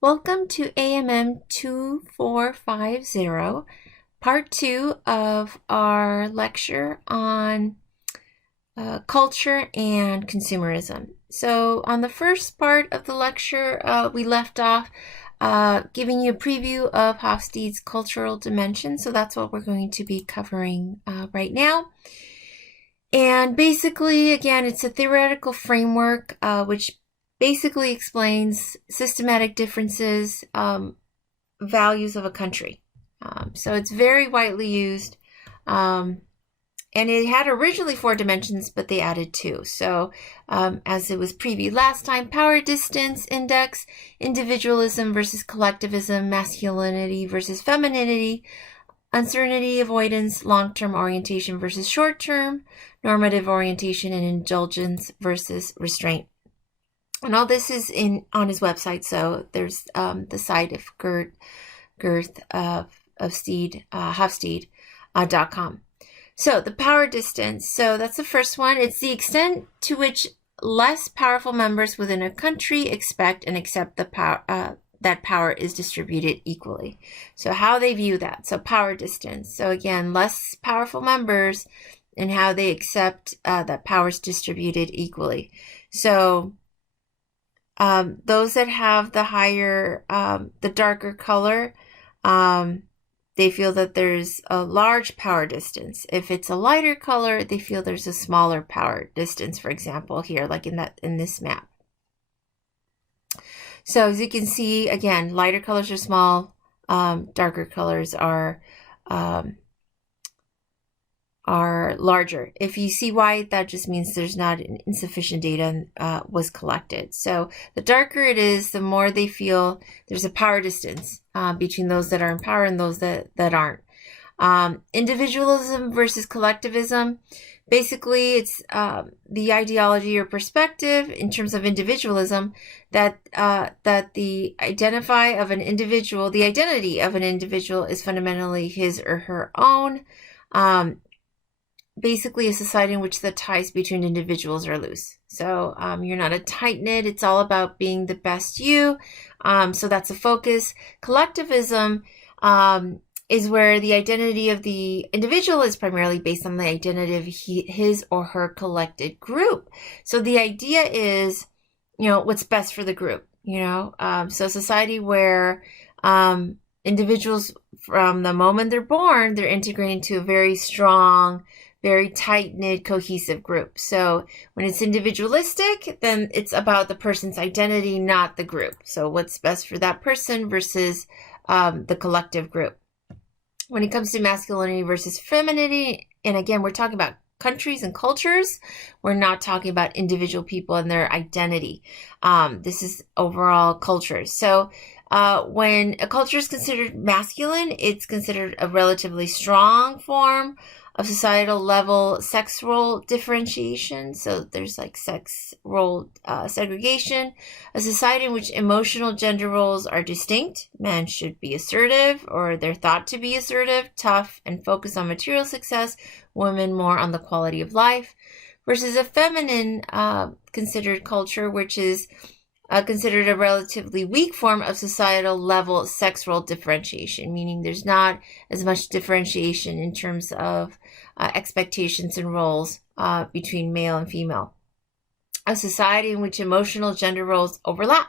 Welcome to AMM 2450, part 2 of our lecture on culture and consumerism. So on the first part of the lecture, we left off giving you a preview of Hofstede's cultural dimension. So that's what we're going to be covering right now. And basically, again, it's a theoretical framework which basically explains systematic differences, values of a country. So it's very widely used. And it had originally 4 dimensions, but they added 2. So as it was previewed last time, power distance index, individualism versus collectivism, masculinity versus femininity, uncertainty, avoidance, long-term orientation versus short-term, normative orientation, and indulgence versus restraint. And all this is on his website. So there's the site of Hofstede.com. So the power distance. So that's the first one. It's the extent to which less powerful members within a country expect and accept the power that power is distributed equally. So how they view that. So power distance. So again, less powerful members and how they accept that power is distributed equally. So those that have the higher, the darker color, they feel that there's a large power distance. If it's a lighter color, they feel there's a smaller power distance, for example, here, like in this map. So as you can see, again, lighter colors are small, darker colors are larger. If you see white, that just means there's not insufficient data was collected. So the darker it is, the more they feel there's a power distance between those that are in power and those that aren't. Individualism versus collectivism. Basically, it's the ideology or perspective in terms of individualism that the identity of an individual is fundamentally his or her own. Basically a society in which the ties between individuals are loose. So you're not a tight-knit. It's all about being the best you. So that's a focus. Collectivism is where the identity of the individual is primarily based on the identity of his or her collected group. So the idea is, what's best for the group, so a society where individuals from the moment they're born, they're integrated into a very strong, very tight-knit, cohesive group. So when it's individualistic, then it's about the person's identity, not the group. So what's best for that person versus the collective group. When it comes to masculinity versus femininity, and again, we're talking about countries and cultures. We're not talking about individual people and their identity. This is overall cultures. So when a culture is considered masculine, it's considered a relatively strong form of societal level sex role differentiation. So there's like sex role segregation. A society in which emotional gender roles are distinct. Men should be assertive, or they're thought to be assertive, tough, and focus on material success. Women more on the quality of life. Versus a feminine considered culture, which is considered a relatively weak form of societal level sex role differentiation, meaning there's not as much differentiation in terms of expectations and roles between male and female. A society in which emotional gender roles overlap.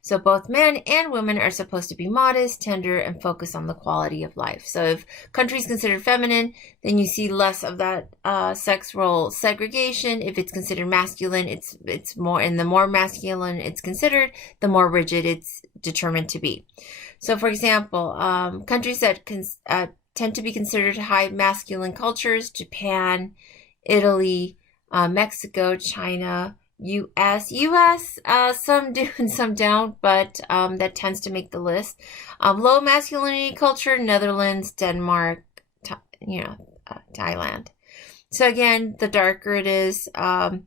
So both men and women are supposed to be modest, tender, and focus on the quality of life. So if country is considered feminine, then you see less of that sex role segregation. If it's considered masculine, it's more, and the more masculine it's considered, the more rigid it's determined to be. So for example, countries that tend to be considered high masculine cultures: Japan, Italy, Mexico, China, US, some do and some don't, but that tends to make the list. Low masculinity culture: Netherlands, Denmark, Thailand. So again, the darker it is, the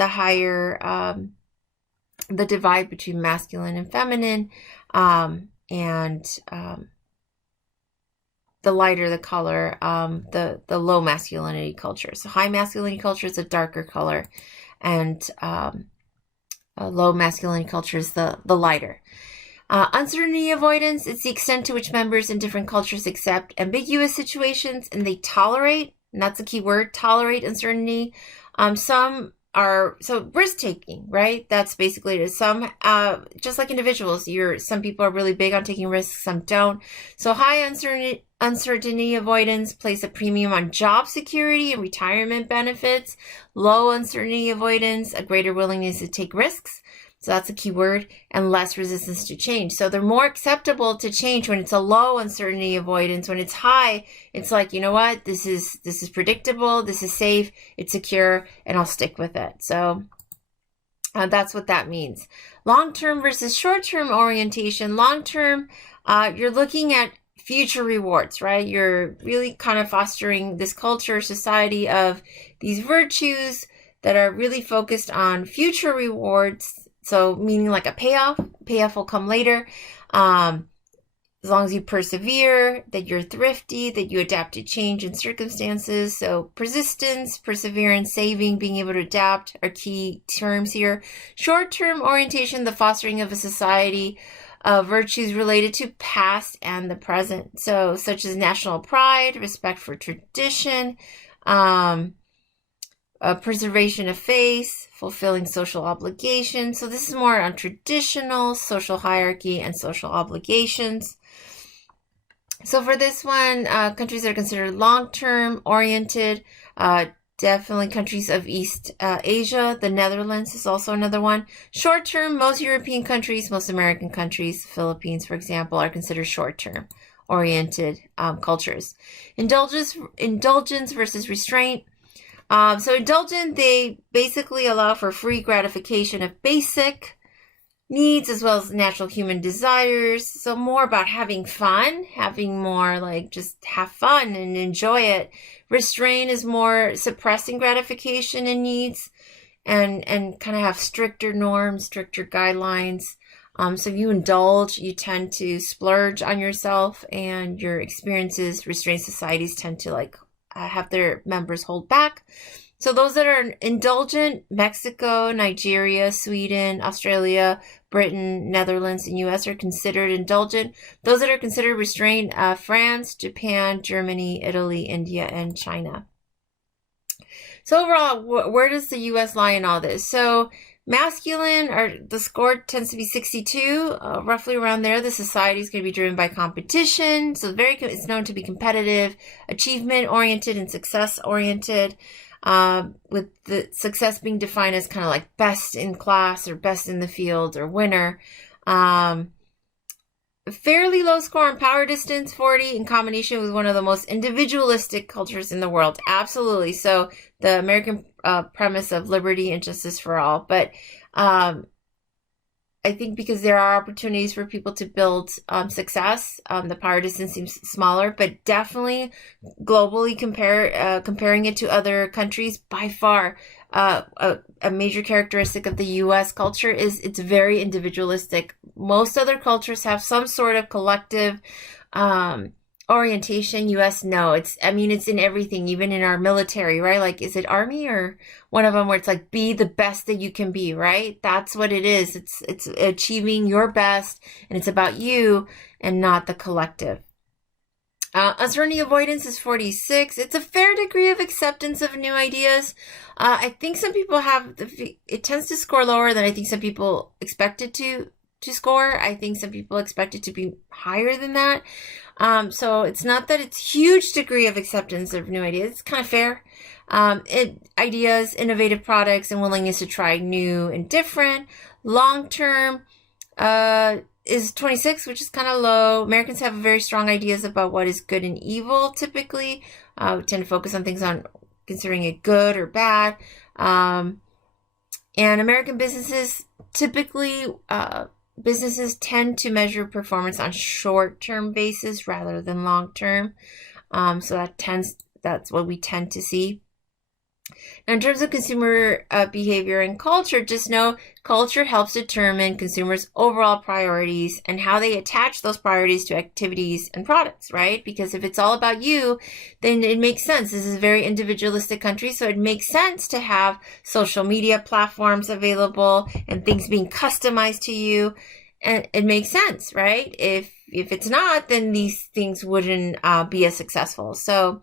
higher the divide between masculine and feminine, and the lighter the color, the low masculinity culture. So high masculinity culture is a darker color, and low masculinity culture is the lighter. Uncertainty avoidance, it's the extent to which members in different cultures accept ambiguous situations and they tolerate, and that's a key word, tolerate uncertainty. Some are, so risk-taking, right? That's basically it. Some, just like individuals, some people are really big on taking risks, some don't. So high uncertainty avoidance place a premium on job security and retirement benefits. Low uncertainty avoidance, a greater willingness to take risks. So that's a key word, and less resistance to change. So they're more acceptable to change when it's a low uncertainty avoidance. When it's high, it's like, you know what, this is predictable, this is safe, it's secure, and I'll stick with it. So that's what that means. Long-term versus short-term orientation. Long-term, you're looking at future rewards, right? You're really kind of fostering this culture, society of these virtues that are really focused on future rewards. So meaning like a payoff will come later. As long as you persevere, that you're thrifty, that you adapt to change in circumstances. So persistence, perseverance, saving, being able to adapt are key terms here. Short-term orientation, the fostering of a society of virtues related to past and the present. So such as national pride, respect for tradition, preservation of faith, fulfilling social obligations. So this is more on traditional, social hierarchy, and social obligations. So for this one, countries that are considered long-term oriented, definitely countries of East Asia. The Netherlands is also another one. Short-term, most European countries, most American countries, Philippines, for example, are considered short-term oriented cultures. Indulgence versus restraint. So indulgent, they basically allow for free gratification of basic needs as well as natural human desires. So more about having fun, having more like just have fun and enjoy it. Restraint is more suppressing gratification and needs and kind of have stricter norms, stricter guidelines. So if you indulge, you tend to splurge on yourself and your experiences. Restrained societies tend to like have their members hold back. So those that are indulgent, Mexico, Nigeria, Sweden, Australia, Britain, Netherlands, and US are considered indulgent. Those that are considered restrained, France, Japan, Germany, Italy, India, and China. So overall, where does the US lie in all this? So masculine, or the score tends to be 62, roughly around there. The society is going to be driven by competition. So it's known to be competitive, achievement-oriented, and success-oriented, with the success being defined as kind of like best in class or best in the field or winner. Fairly low score on power distance, 40, in combination with one of the most individualistic cultures in the world. Absolutely. So the American premise of liberty and justice for all. But I think because there are opportunities for people to build success, the power distance seems smaller, but definitely globally comparing it to other countries, by far a major characteristic of the U.S. culture is it's very individualistic. Most other cultures have some sort of collective orientation. U.S. no, it's in everything, even in our military, right? Like, is it Army or one of them where it's like, be the best that you can be, right? That's what it is. It's achieving your best, and it's about you and not the collective. Uncertainty avoidance is 46. It's a fair degree of acceptance of new ideas. I think some people it tends to score lower than I think some people expect it to score. I think some people expect it to be higher than that. So it's not that it's huge degree of acceptance of new ideas. It's kind of fair. Ideas, innovative products, and willingness to try new and different. Long term, is 26, which is kind of low. Americans have very strong ideas about what is good and evil, typically. We tend to focus on things on considering it good or bad. And American businesses typically, businesses tend to measure performance on short-term basis rather than long-term. So that's what we tend to see. Now, in terms of consumer behavior and culture, just know culture helps determine consumers' overall priorities and how they attach those priorities to activities and products, right? Because if it's all about you, then it makes sense. This is a very individualistic country, so it makes sense to have social media platforms available and things being customized to you. And it makes sense, right? If it's not, then these things wouldn't be as successful. So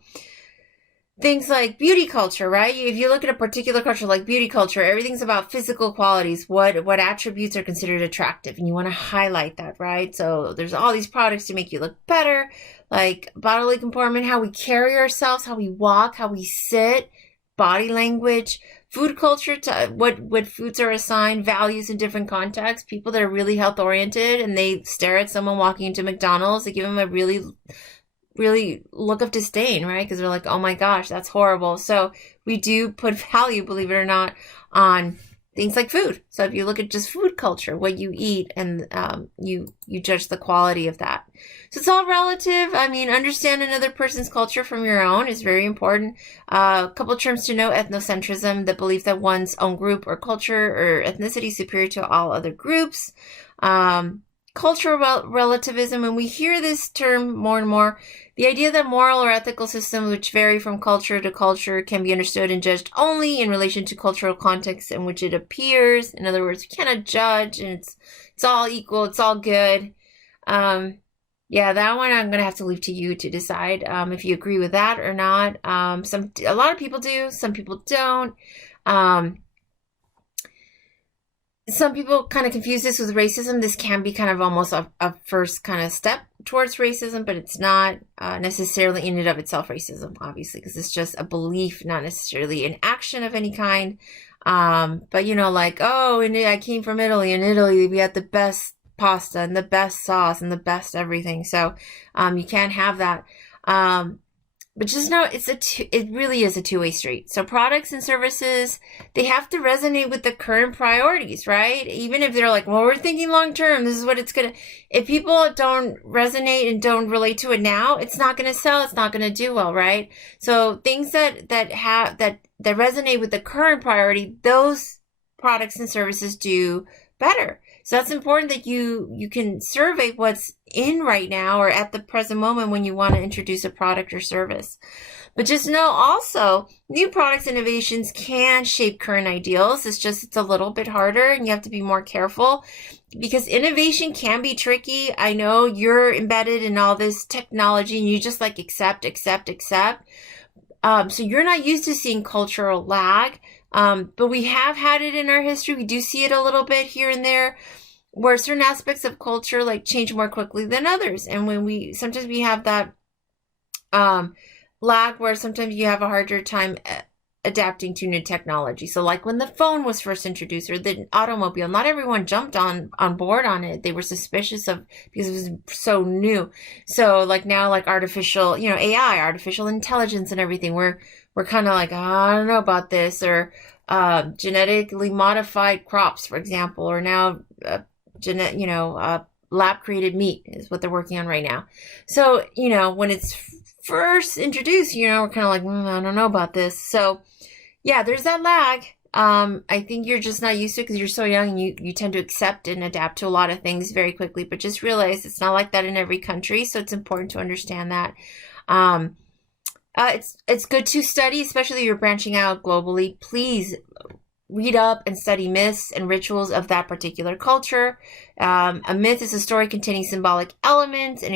things like beauty culture, right? If you look at a particular culture like beauty culture, everything's about physical qualities, what attributes are considered attractive, and you want to highlight that, right? So there's all these products to make you look better, like bodily comportment, how we carry ourselves, how we walk, how we sit, body language. Food culture, what foods are assigned values in different contexts. People that are really health oriented and they stare at someone walking into McDonald's, they give them a really look of disdain, right? Because they're like, oh my gosh, that's horrible. So we do put value, believe it or not, on things like food. So if you look at just food culture, what you eat, and you judge the quality of that. So it's all relative. I mean, understand another person's culture from your own is very important. A couple of terms to know: ethnocentrism, the belief that one's own group or culture or ethnicity is superior to all other groups. Cultural relativism, and we hear this term more and more, the idea that moral or ethical systems which vary from culture to culture can be understood and judged only in relation to cultural context in which it appears. In other words, we cannot judge, and it's all equal, it's all good. Yeah, that one I'm gonna have to leave to you to decide if you agree with that or not. A lot of people do, some people don't. Some people kind of confuse this with racism. This can be kind of almost a first kind of step towards racism, but it's not necessarily in and of itself racism, obviously, because it's just a belief, not necessarily an action of any kind. But like, oh, and I came from Italy. In Italy, we had the best pasta and the best sauce and the best everything. So you can't have that. But just know it really is a two-way street. So products and services, they have to resonate with the current priorities, right? Even if they're like, well, we're thinking long-term, this is what it's going to, if people don't resonate and don't relate to it now, it's not going to sell, it's not going to do well, right? So things that resonate with the current priority, those products and services do better. So that's important that you can survey what's in right now or at the present moment when you want to introduce a product or service. But just know also, new products innovations can shape current ideals. It's a little bit harder, and you have to be more careful because innovation can be tricky. I know you're embedded in all this technology and you just like accept. So you're not used to seeing cultural lag. But we have had it in our history. We do see it a little bit here and there where certain aspects of culture like change more quickly than others. And when sometimes we have that lag where sometimes you have a harder time adapting to new technology. So like when the phone was first introduced or the automobile, not everyone jumped on board on it. They were suspicious because it was so new. So like now, like artificial, AI, artificial intelligence and everything, we're kind of like, oh, I don't know about this, or genetically modified crops, for example, or now lab created meat is what they're working on right now. So, when it's first introduced, we're kind of like, I don't know about this. So yeah, there's that lag. I think you're just not used to it because you're so young and you tend to accept and adapt to a lot of things very quickly, but just realize it's not like that in every country. So it's important to understand that. It's good to study, especially if you're branching out globally. Please read up and study myths and rituals of that particular culture. A myth is a story containing symbolic elements and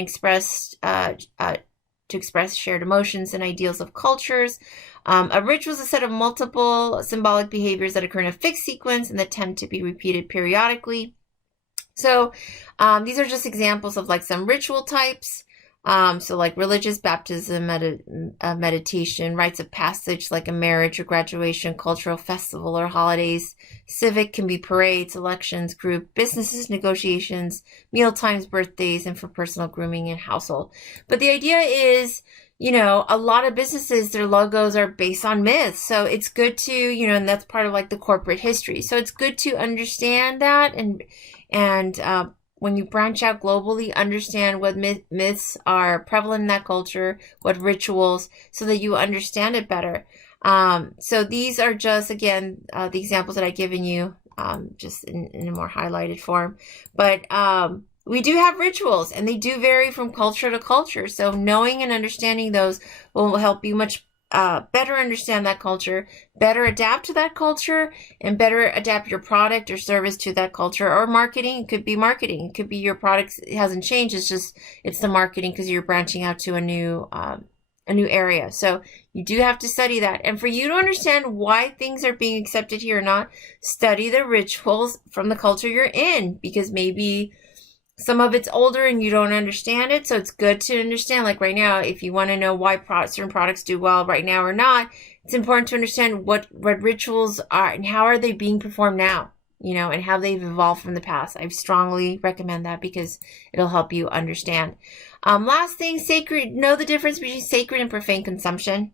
to express shared emotions and ideals of cultures. A ritual is a set of multiple symbolic behaviors that occur in a fixed sequence and that tend to be repeated periodically. So these are just examples of like some ritual types. So like religious baptism, meditation, rites of passage like a marriage or graduation, cultural festival or holidays. Civic can be parades, elections, group businesses, negotiations, meal times, birthdays, and for personal grooming and household. But the idea is, a lot of businesses, their logos are based on myths. So it's good to, and that's part of like the corporate history. So it's good to understand that and when you branch out globally, understand what myths are prevalent in that culture, what rituals, so that you understand it better. So these are just, again, the examples that I've given you, just in a more highlighted form. But we do have rituals, and they do vary from culture to culture. So knowing and understanding those will help you much better understand that culture, better adapt to that culture, and better adapt your product or service to that culture. Or marketing, it could be marketing. It could be your product hasn't changed. It's the marketing because you're branching out to a new area. So you do have to study that. And for you to understand why things are being accepted here or not, study the rituals from the culture you're in, because maybe some of it's older and you don't understand it. So it's good to understand, like right now, if you want to know why certain products do well right now or not, it's important to understand what rituals are and how are they being performed now, and how they've evolved from the past. I strongly recommend that because it'll help you understand. Last thing, know the difference between sacred and profane consumption.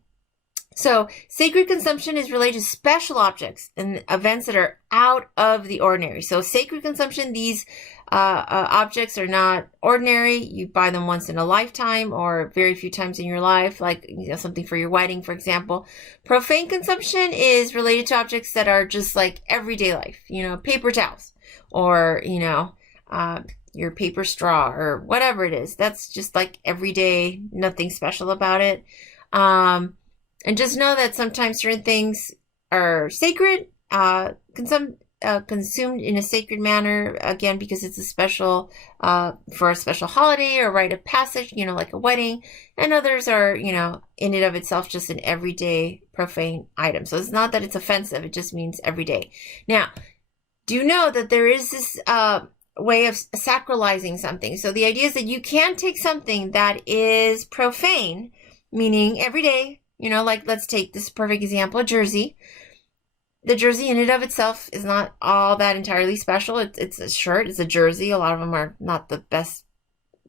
So sacred consumption is related to special objects and events that are out of the ordinary. So sacred consumption, these objects are not ordinary. You buy them once in a lifetime or very few times in your life, like something for your wedding, for example. Profane consumption is related to objects that are just like everyday life, paper towels or, your paper straw or whatever it is. That's just like everyday, nothing special about it. And just know that sometimes certain things are sacred, consumed in a sacred manner, again, because it's a special, for a special holiday or rite of passage, like a wedding. And others are, in and of itself, just an everyday profane item. So it's not that it's offensive. It just means everyday. Now, do know that there is this way of sacralizing something. So the idea is that you can take something that is profane, meaning everyday, like let's take this perfect example, a jersey. The jersey in and of itself is not all that entirely special. It's a shirt. It's a jersey. A lot of them are not the best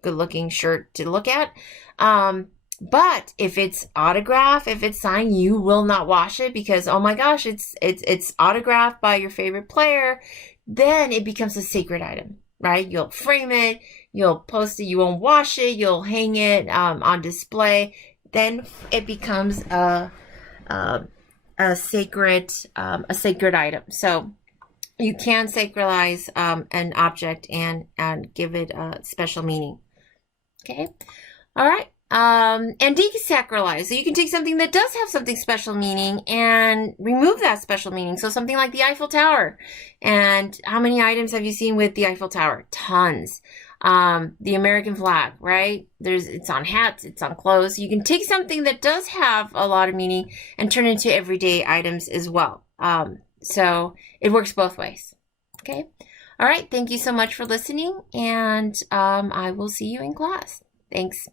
good-looking shirt to look at. But if it's autographed, if it's signed, you will not wash it because, oh my gosh, it's autographed by your favorite player. Then it becomes a sacred item, right? You'll frame it. You'll post it. You won't wash it. You'll hang it on display. Then it becomes a sacred item. So you can sacralize an object and give it a special meaning. Okay, all right. And desacralize. So you can take something that does have something special meaning and remove that special meaning. So something like the Eiffel Tower. And how many items have you seen with the Eiffel Tower? Tons. The American flag, right? It's on hats, it's on clothes. You can take something that does have a lot of meaning and turn it into everyday items as well. So it works both ways. Okay. All right. Thank you so much for listening, and I will see you in class. Thanks.